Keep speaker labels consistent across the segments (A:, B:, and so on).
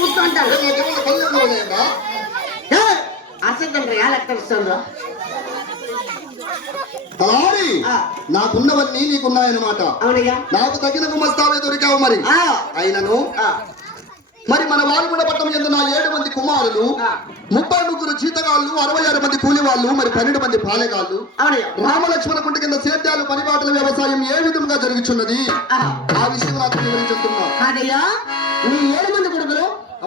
A: కూర్చుంటారు.
B: నాకేమన్నా కళ్ళు
A: ఎలా తెలుస్తుందో.
B: నాకున్నవన్నీ నీకున్నాయన్నమాట. నాకు తగిన గుమస్తావే దొరికావు మరి. అయినను? మరి మన వాల్గొండ పట్టం ఎందు నా ఏడు మంది కుమారులు. ముప్పై ముగ్గురు జీతగాళ్ళు అరవై ఆరు మంది కూలి వాళ్ళు మరి పన్నెండు మంది పాలెగాళ్ళు. రామలక్ష్మణ కుంట కింద సేద్యాలు పరిపాటల వ్యవసాయం ఏ విధంగా జరుగుతున్నది
A: ఆ,
B: ఆ విషయం నాకు వివరించుతున్నా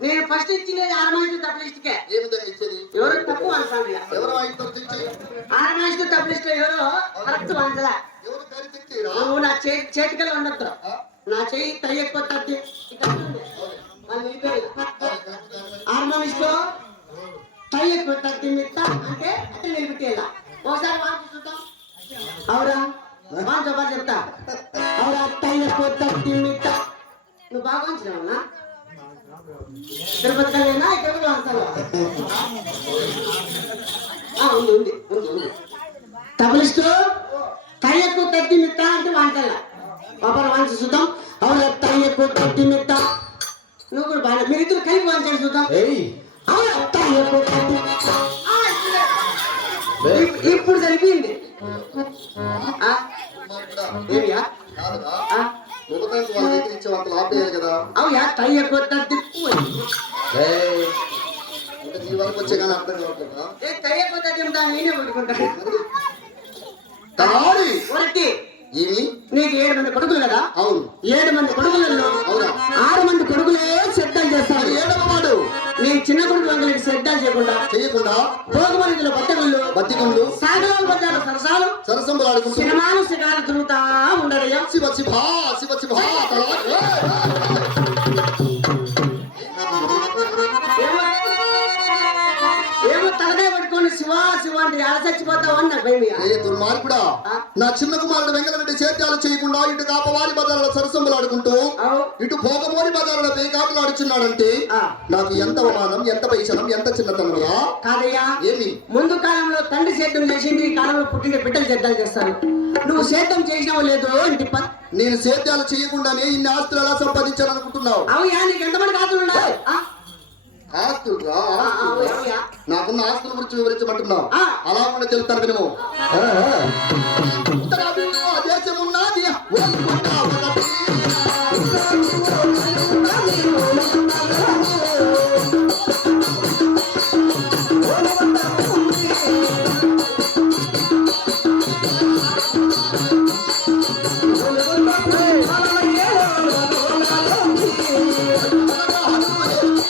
A: నేను ఫస్ట్ ఇచ్చినది ఆర్మాయిస్ తప్లిస్ట్కే
B: ఏ విధంగా ఇచ్చేది?
A: ఎవరు? తప్పు అంటాను
B: ఎవరు వాయిస్తారు తెచ్చి
A: ఆర్మాయిస్ తప్లిస్ట్ ఎవరు? కరెక్ట్ వందల
B: ఎవరు కరి తెచ్చిరా
A: నువ్వు నా చేతి చేతికలు ఉండొద్దు నా చేయి తయ్య ఎక్కువ తత్తి ఆర్మాయిస్ తయ్య ఎక్కువ తత్తి మిత్త అంటే అట్లా నిలిపితేలా ఒకసారి వాంచి చూద్దాం. అవురా? బాగా చెప్తా. అవురా తయ్య ఎక్కువ తత్తి మిత్త నువ్వు బాగా వంచినావునా తిరుపతి కళ్యాణా ఇక్కడ ఉంది ఉంది ఉంది తయ్యకు తట్టి మిత్త అంటే వంటల పాపర వాంచి చూద్దాం. అవున తయ్యకు తట్టి మిత్త. నువ్వు కూడా బాగా మీరిద్దరు కలిపి వాంచండి చూద్దాం. అవున తయ్యకు ఆ, ఇప్పుడే. ఇప్- ఇప్పుడు సరిపోయింది. ఏమియా?
B: కాదురా
A: ఆ,
B: ముఖతానికి వాళ్ళ దగ్గర ఇచ్చే వంటలు ఆపేయాలి కదా
A: అవుయా తయ్యకు తట్టి
B: ఇంకా నీ వరకు వచ్చే కానీ అర్థం కావట్లేదా
A: ఏ తయ్యకు తట్టి ఉంటా నేనే పట్టుకుంటాను
B: తాడి
A: ఒకటి
B: ఏమి
A: నీకు ఏడు మంది కొడుకులు కదా
B: అవును
A: ఏడు మంది కొడుకులలో భోగమరిదుల బట్టగుళ్ళు
B: బతికుండు
A: సాగరాలు బజారు సరసాలు
B: సరసంబులు ఆడుకుంటూ
A: సినిమాలు శిఖాలు తిరుగుతా ఉండడయ్యా
B: శివ శిభ శివ శిభ
A: ఏమో శివ శివ అంటే ఎలా చచ్చిపోతావు అని నాకు భయం ఇక.
B: ఏ దుర్మార్గుడా నా చిన్న కుమారుడు వెంకటరెడ్డి సేద్యాలు చేయకుండా ఇటు కాపవారి బజార్ల
A: అవు.
B: ఇటు భోగమోరి బజార్ల పేకాటలు ఆడుచున్నాడంటే. నాకు ఎంత అవమానం ఎంత పైసనం ఎంత చిన్నతనమా
A: కాదయ్యా.
B: ఏమి?
A: ముందు కాలంలో తండ్రి సేద్యం చేసింది ఈ కాలంలో పుట్టిన బిడ్డలు సేద్యాలు చేస్తారు. నువ్వు సేద్యం చేసినావు లేదో ఇంటి
B: నేను సేద్యాలు చేయకుండానే ఇన్ని ఆస్తులు ఎలా సంపాదించాలనుకుంటున్నావు?
A: అవుయా నీకు ఎంతమంది కాదులు ఉన్నాయి? ఆస్తులుగా
B: నాకున్న ఆస్తుల గురించి వివరించమంటున్నావు అలా కూడా తెలుస్తాను నేను దేశం ఉన్నది